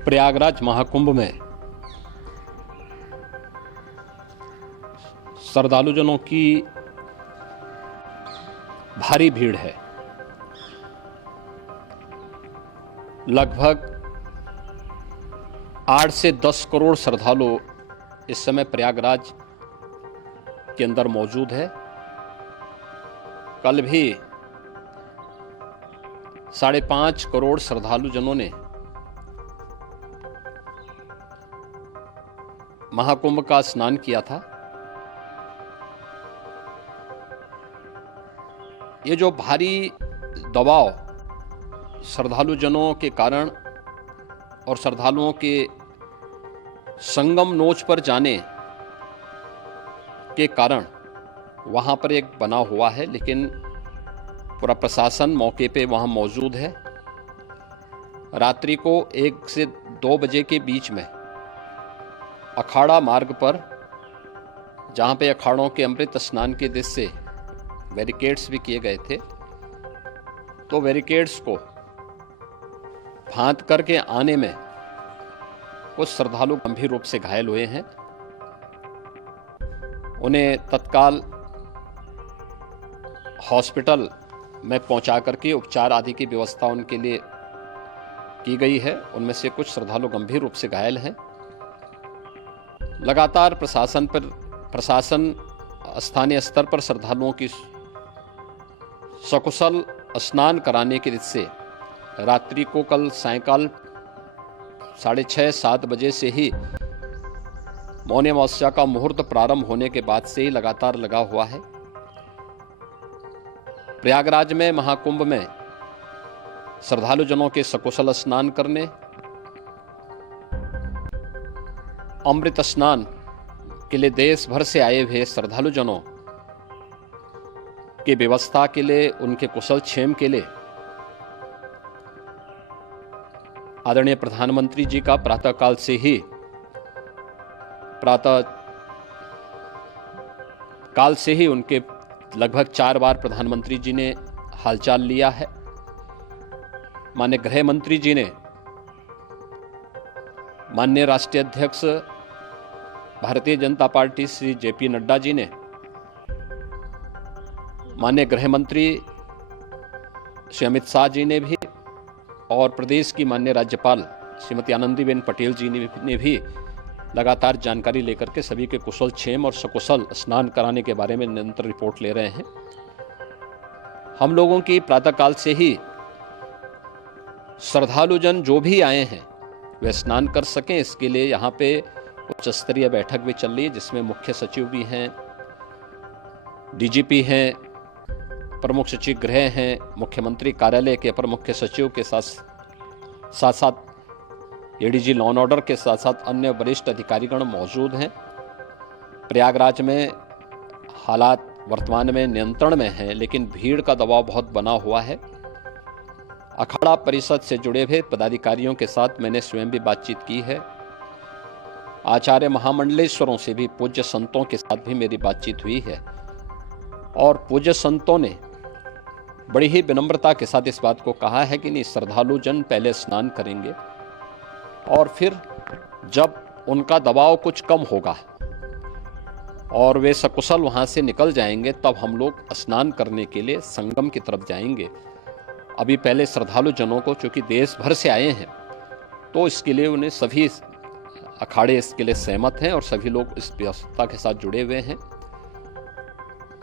प्रयागराज महाकुंभ में श्रद्धालुजनों की भारी भीड़ है। लगभग 8 से 10 करोड़ श्रद्धालु इस समय प्रयागराज के अंदर मौजूद है। कल भी 5.5 करोड़ श्रद्धालुजनों ने महाकुंभ का स्नान किया था। ये जो भारी दबाव श्रद्धालुजनों के कारण और श्रद्धालुओं के संगम नोच पर जाने के कारण वहां पर एक बना हुआ है, लेकिन पूरा प्रशासन मौके पे वहां मौजूद है। रात्रि को 1 से 2 बजे के बीच में अखाड़ा मार्ग पर, जहां पे अखाड़ों के अमृत स्नान के दृश्य से बैरिकेड्स भी किए गए थे, तो बैरिकेड्स को फांद करके आने में कुछ श्रद्धालु गंभीर रूप से घायल हुए हैं। उन्हें तत्काल हॉस्पिटल में पहुंचा करके उपचार आदि की व्यवस्था उनके लिए की गई है। उनमें से कुछ श्रद्धालु गंभीर रूप से घायल हैं। लगातार प्रशासन स्थानीय स्तर पर श्रद्धालुओं की सकुशल स्नान कराने के दृष्टि से रात्रि को कल सायंकाल 6:30-7 बजे से ही मौनी अमावस्या का मुहूर्त प्रारंभ होने के बाद से ही लगातार लगा हुआ है। प्रयागराज में महाकुंभ में श्रद्धालुजनों के सकुशल स्नान करने, अमृत स्नान के लिए देश भर से आए हुए श्रद्धालुजनों की व्यवस्था के लिए, उनके कुशल क्षेम के लिए आदरणीय प्रधानमंत्री जी का प्रातःकाल से ही उनके लगभग 4 बार प्रधानमंत्री जी ने हालचाल लिया है। माननीय गृह मंत्री जी ने, माननीय राष्ट्रीय अध्यक्ष भारतीय जनता पार्टी श्री जेपी नड्डा जी ने, माननीय गृह मंत्री श्री अमित शाह जी ने भी, और प्रदेश की माननीय राज्यपाल श्रीमती आनंदीबेन पटेल जी ने भी लगातार जानकारी लेकर के सभी के कुशल क्षेम और सकुशल स्नान कराने के बारे में निरंतर रिपोर्ट ले रहे हैं। हम लोगों की प्रातःकाल से ही श्रद्धालुजन जो भी आए हैं वे स्नान कर सकें, इसके लिए यहाँ पे उच्च स्तरीय बैठक भी चल रही है, जिसमें मुख्य सचिव भी हैं, डीजीपी हैं, प्रमुख सचिव गृह हैं, मुख्यमंत्री कार्यालय के अपर मुख्य सचिव के साथ एडीजी लॉ एंड ऑर्डर के साथ साथ अन्य वरिष्ठ अधिकारीगण मौजूद हैं। प्रयागराज में हालात वर्तमान में नियंत्रण में हैं, लेकिन भीड़ का दबाव बहुत बना हुआ है। अखाड़ा परिषद से जुड़े हुए पदाधिकारियों के साथ मैंने स्वयं भी बातचीत की है। आचार्य महामंडलेश्वरों से भी, पूज्य संतों के साथ भी मेरी बातचीत हुई है, और पूज्य संतों ने बड़ी ही विनम्रता के साथ इस बात को कहा है कि नहीं, श्रद्धालु जन पहले स्नान करेंगे और फिर जब उनका दबाव कुछ कम होगा और वे सकुशल वहां से निकल जाएंगे, तब हम लोग स्नान करने के लिए संगम की तरफ जाएंगे। अभी पहले श्रद्धालु जनों को, चूंकि देश भर से आए हैं, तो इसके लिए उन्हें सभी अखाड़े इसके लिए सहमत हैं और सभी लोग इस व्यवस्था के साथ जुड़े हुए हैं।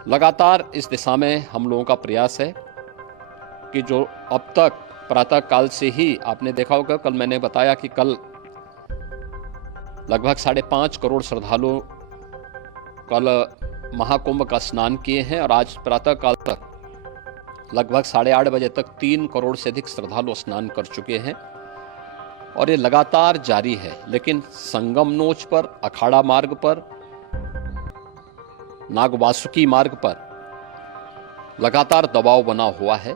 लगातार इस दिशा में हम लोगों का प्रयास है कि जो अब तक प्रातः काल से ही आपने देखा होगा, कल मैंने बताया कि कल लगभग 5.5 करोड़ श्रद्धालु कल महाकुंभ का स्नान किए हैं, और आज प्रातः काल तक लगभग 8:30 बजे तक 3 करोड़ से अधिक श्रद्धालु स्नान कर चुके हैं, और ये लगातार जारी है। लेकिन संगम नोच पर, अखाड़ा मार्ग पर, नागवासुकी मार्ग पर लगातार दबाव बना हुआ है,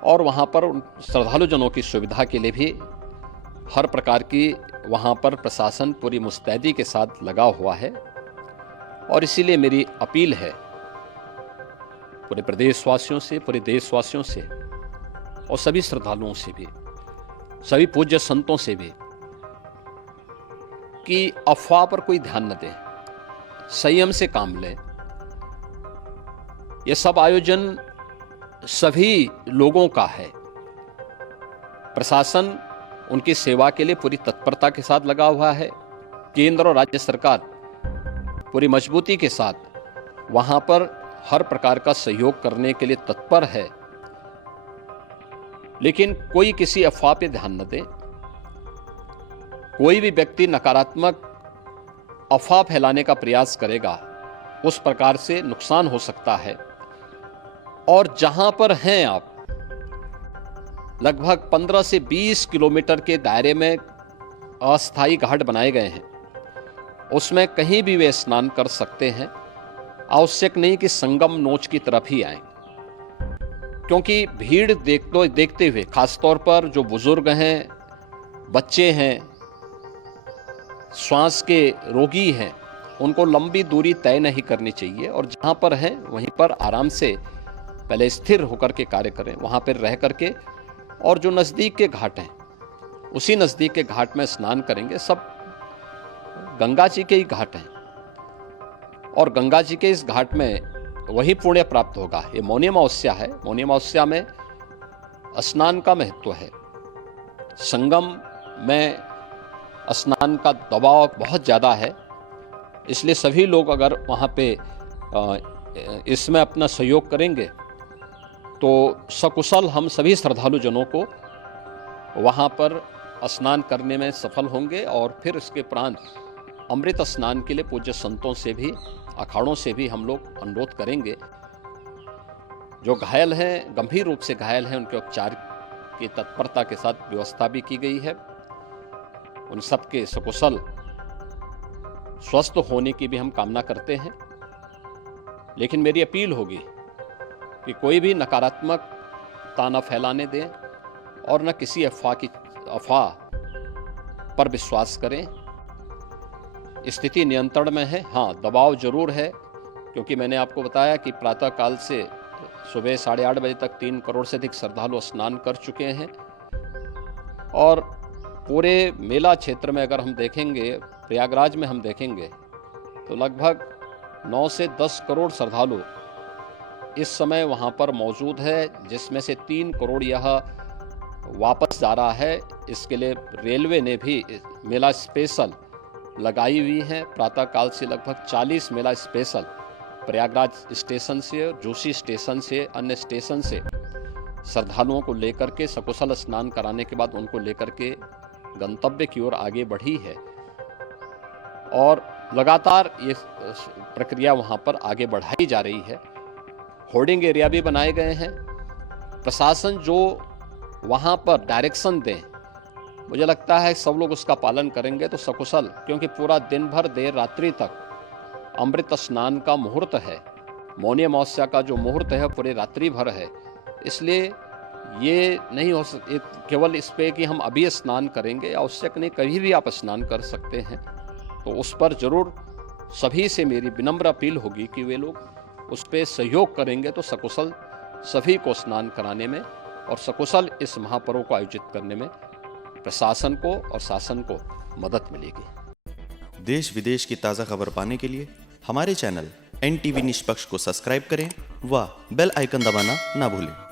और वहां पर श्रद्धालुजनों की सुविधा के लिए भी हर प्रकार की वहां पर प्रशासन पूरी मुस्तैदी के साथ लगा हुआ है। और इसीलिए मेरी अपील है पूरे प्रदेशवासियों से, पूरे देशवासियों से और सभी श्रद्धालुओं से भी सभी पूज्य संतों से भी कि अफवाह पर कोई ध्यान न दें, संयम से काम लें। ये सब आयोजन सभी लोगों का है। प्रशासन उनकी सेवा के लिए पूरी तत्परता के साथ लगा हुआ है। केंद्र और राज्य सरकार पूरी मजबूती के साथ वहां पर हर प्रकार का सहयोग करने के लिए तत्पर है। लेकिन कोई किसी अफवाह पे ध्यान न दे। कोई भी व्यक्ति नकारात्मक अफवाह फैलाने का प्रयास करेगा, उस प्रकार से नुकसान हो सकता है। और जहां पर हैं आप, लगभग 15 से 20 किलोमीटर के दायरे में अस्थायी घाट बनाए गए हैं, उसमें कहीं भी वे स्नान कर सकते हैं। आवश्यक नहीं कि संगम नोच की तरफ ही आएं, क्योंकि भीड़ देखते हुए, खासतौर पर जो बुजुर्ग हैं, बच्चे हैं, श्वास के रोगी हैं, उनको लंबी दूरी तय नहीं करनी चाहिए और जहां पर हैं वहीं पर आराम से पहले स्थिर होकर के कार्य करें, वहां पर रह करके। और जो नज़दीक के घाट हैं, उसी नज़दीक के घाट में स्नान करेंगे। सब गंगा जी के ही घाट हैं और गंगा जी के इस घाट में वही पुण्य प्राप्त होगा। ये मौनी अमावस्या है। मौनी अमावस्या में स्नान का महत्व है। संगम में स्नान का दबाव बहुत ज़्यादा है, इसलिए सभी लोग अगर वहाँ पे इसमें अपना सहयोग करेंगे तो सकुशल हम सभी श्रद्धालु जनों को वहाँ पर स्नान करने में सफल होंगे। और फिर इसके उपरांत अमृत स्नान के लिए पूज्य संतों से भी, अखाड़ों से भी हम लोग अनुरोध करेंगे। जो घायल हैं, गंभीर रूप से घायल हैं, उनके उपचार की तत्परता के साथ व्यवस्था भी की गई है। उन सबके सकुशल स्वस्थ होने की भी हम कामना करते हैं। लेकिन मेरी अपील होगी कि कोई भी नकारात्मकता न फैलाने दें और न किसी अफवाह पर विश्वास करें। स्थिति नियंत्रण में है। हाँ, दबाव जरूर है, क्योंकि मैंने आपको बताया कि प्रातःकाल से सुबह 8:30 बजे तक 3 करोड़ से अधिक श्रद्धालु स्नान कर चुके हैं। और पूरे मेला क्षेत्र में अगर हम देखेंगे, प्रयागराज में हम देखेंगे तो लगभग 9 से 10 करोड़ श्रद्धालु इस समय वहाँ पर मौजूद है, जिसमें से 3 करोड़ यह वापस जा रहा है। इसके लिए रेलवे ने भी मेला स्पेशल लगाई हुई है। प्रातःकाल से लगभग 40 मेला स्पेशल प्रयागराज स्टेशन से, जोशी स्टेशन से, अन्य स्टेशन से श्रद्धालुओं को लेकर के सकुशल स्नान कराने के बाद उनको लेकर के गंतव्य की ओर आगे बढ़ी है। और लगातार ये प्रक्रिया वहाँ पर आगे बढ़ाई जा रही है। होर्डिंग एरिया भी बनाए गए हैं। प्रशासन जो वहाँ पर डायरेक्शन दें, मुझे लगता है सब लोग उसका पालन करेंगे तो सकुशल, क्योंकि पूरा दिन भर देर रात्रि तक अमृत स्नान का मुहूर्त है। मौनी अमावस्या का जो मुहूर्त है पूरे रात्रि भर है। इसलिए ये नहीं हो केवल इस पे कि हम अभी स्नान करेंगे, आवश्यक नहीं, कभी भी आप स्नान कर सकते हैं। तो उस पर जरूर सभी से मेरी विनम्र अपील होगी कि वे लोग उस पर सहयोग करेंगे तो सकुशल सभी को स्नान कराने में और सकुशल इस महापर्व को आयोजित करने में प्रशासन को और शासन को मदद मिलेगी। देश विदेश की ताज़ा खबर पाने के लिए हमारे चैनल NTV निष्पक्ष को सब्सक्राइब करें व बेल आइकन दबाना ना भूलें।